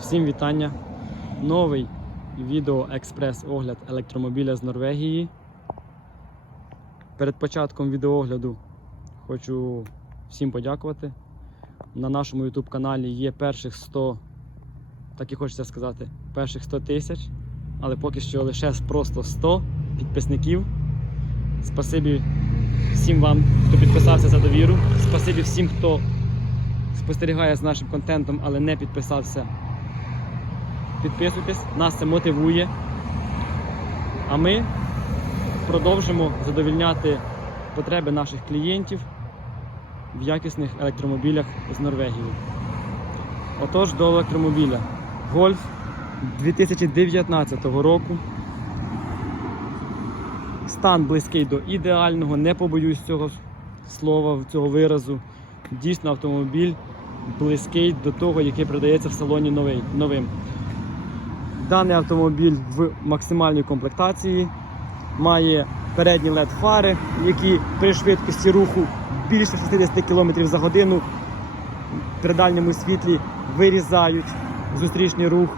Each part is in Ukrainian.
Всім вітання. Новий відео експрес-огляд електромобіля з Норвегії. Перед початком відеоогляду хочу всім подякувати. На нашому YouTube каналі є перших 100, так і хочеться сказати, перших 100 тисяч, але поки що лише просто 100 підписників. Спасибі всім вам, хто підписався за довіру. Спасибі всім, хто спостерігає з нашим контентом, але не підписався. Підписуйтесь, нас це мотивує. А ми продовжимо задовільняти потреби наших клієнтів в якісних електромобілях з Норвегії. Отож, до електромобіля. Гольф 2019 року. Стан близький до ідеального, не побоюсь цього слова, цього виразу. Дійсно, автомобіль близький до того, який продається в салоні новий, новим. Даний автомобіль в максимальній комплектації має передні led фари, які при швидкості руху більше 60 км за годину при дальньому світлі вирізають зустрічний рух.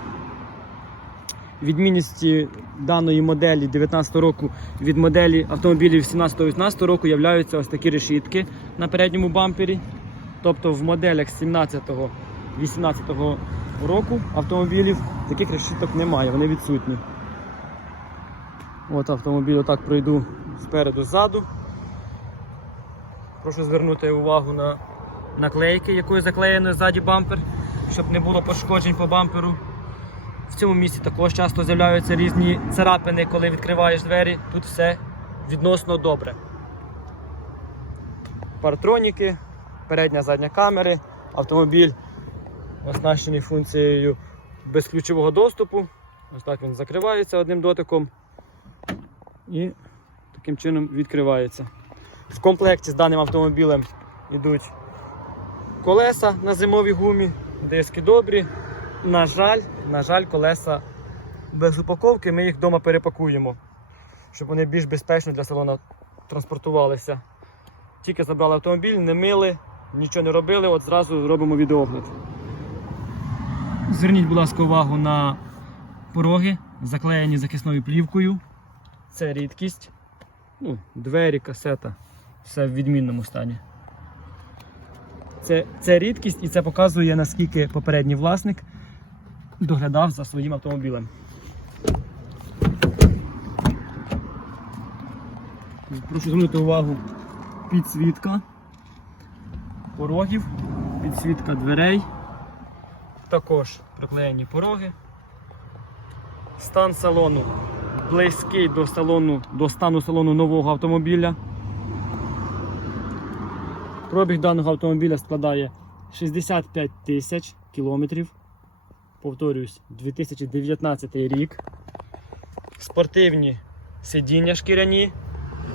Відмінності даної моделі 19 року від моделі автомобілів 17-18 року являються ось такі решітки на передньому бампері. Тобто в моделях 17-18 року автомобілів таких решіток немає, вони відсутні. От автомобіль отак пройду спереду ззаду. Прошу звернути увагу на наклейки, якою заклеєно ззаді бампер, щоб не було пошкоджень по бамперу. В цьому місці також часто з'являються різні царапини, коли відкриваєш двері. Тут все відносно добре. Партроніки, передня задня камери, автомобіль оснащений функцією безключового доступу. Ось так він закривається одним дотиком і таким чином відкривається. В комплекті з даним автомобілем йдуть колеса на зимовій гумі, диски добрі. На жаль, на жаль, колеса без упаковки, ми їх вдома перепакуємо, щоб вони більш безпечно для салону транспортувалися. Тільки забрали автомобіль, не мили, нічого не робили, от зразу робимо відеогляд. Зверніть, будь ласка, увагу на пороги, заклеєні захисною плівкою. Це рідкість. Ну, двері, касета, все в відмінному стані. Це, це рідкість і це показує, наскільки попередній власник доглядав за своїм автомобілем. Прошу звернути увагу підсвітка порогів, підсвітка дверей, також приклеєні пороги. Стан салону близький до салону, до стану салону нового автомобіля. Пробіг даного автомобіля складає 65 тисяч кілометрів. Повторюсь, 2019 рік. Спортивні сидіння шкіряні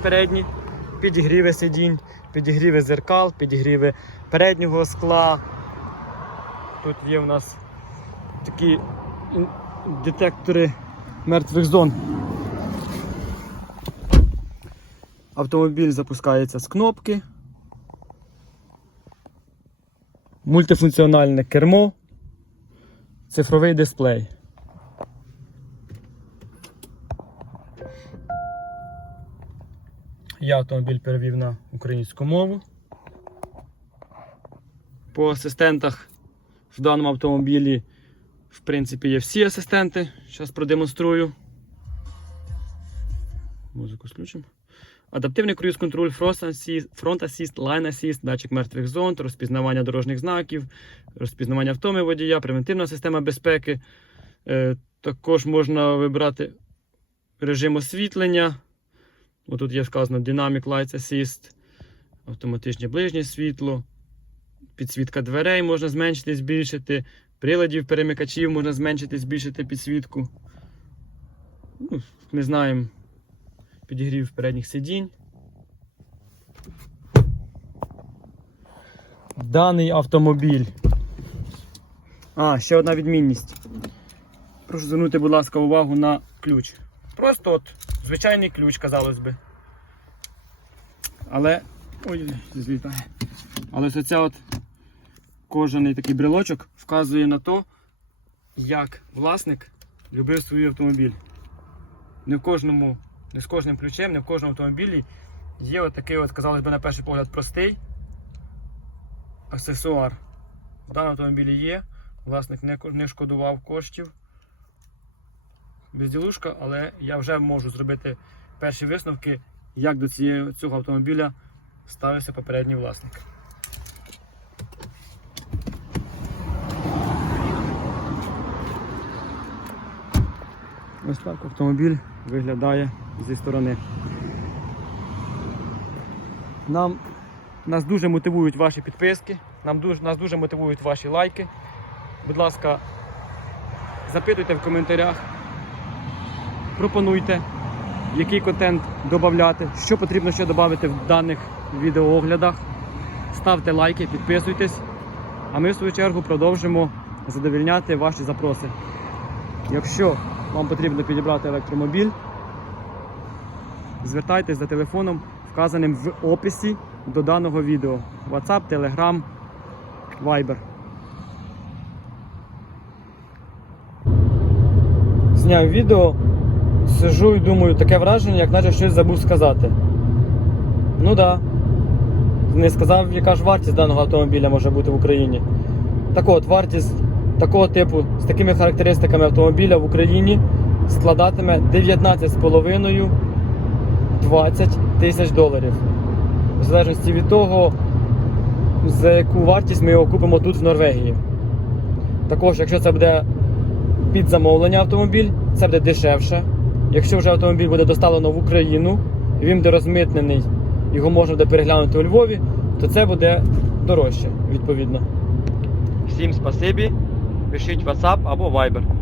передні, підігріви сидінь, підігріви зеркал, підігріви переднього скла. Тут є у нас такі детектори мертвих зон. Автомобіль запускається з кнопки. Мультифункціональне кермо, цифровий дисплей. Я автомобіль перевів на українську мову. По асистентах в даному автомобілі, в принципі, є всі асистенти. Зараз продемонструю. Музику включимо. Адаптивний круїз контроль, Frost Assist, Front Assist, Line Assist, датчик мертвих зон, розпізнавання дорожніх знаків, розпізнавання втоми водія, превентивна система безпеки. Е, також можна вибрати режим освітлення. Отут є сказано Dynamic Lights Assist, автоматичне ближнє світло, підсвітка дверей можна зменшити, збільшити, приладів перемикачів можна зменшити, збільшити підсвітку. Ну, Ми знаємо підігрів передніх сидінь. Даний автомобіль. А, ще одна відмінність. Прошу звернути, будь ласка, увагу на ключ. Просто от звичайний ключ, казалось би. Але. Ой, злітає. Але ось оця от кожаний такий брелочок вказує на то, як власник любив свій автомобіль. Не в кожному, не з кожним ключем, не в кожному автомобілі є отакий, от, казалось би, на перший погляд, простий аксесуар. В даному автомобілі є. Власник не, не шкодував коштів. Безділушка, але я вже можу зробити перші висновки, як до цього автомобіля ставився попередній власник. Ось так автомобіль виглядає зі сторони. Нам, нас дуже мотивують ваші підписки, нам дуже, нас дуже мотивують ваші лайки. Будь ласка, запитуйте в коментарях, пропонуйте, який контент додати, що потрібно ще додати в даних відеооглядах. Ставте лайки, підписуйтесь, а ми в свою чергу продовжимо задовільняти ваші запроси. Якщо вам потрібно підібрати електромобіль, звертайтесь за телефоном, вказаним в описі до даного відео. WhatsApp, Telegram, Viber. Зняв відео, сижу і думаю, таке враження, як наче щось забув сказати. Ну. Да. Не сказав, яка ж вартість даного автомобіля може бути в Україні. Так от, вартість такого типу з такими характеристиками автомобіля в Україні складатиме 19,5-20 тисяч доларів. В залежності від того, за яку вартість ми його купимо тут в Норвегії. Також, якщо це буде під замовлення автомобіль, це буде дешевше. Якщо вже автомобіль буде доставлено в Україну і він буде розмитнений, його можна буде переглянути у Львові, то це буде дорожче, відповідно. Всім спасибі. Пишіть WhatsApp або Viber.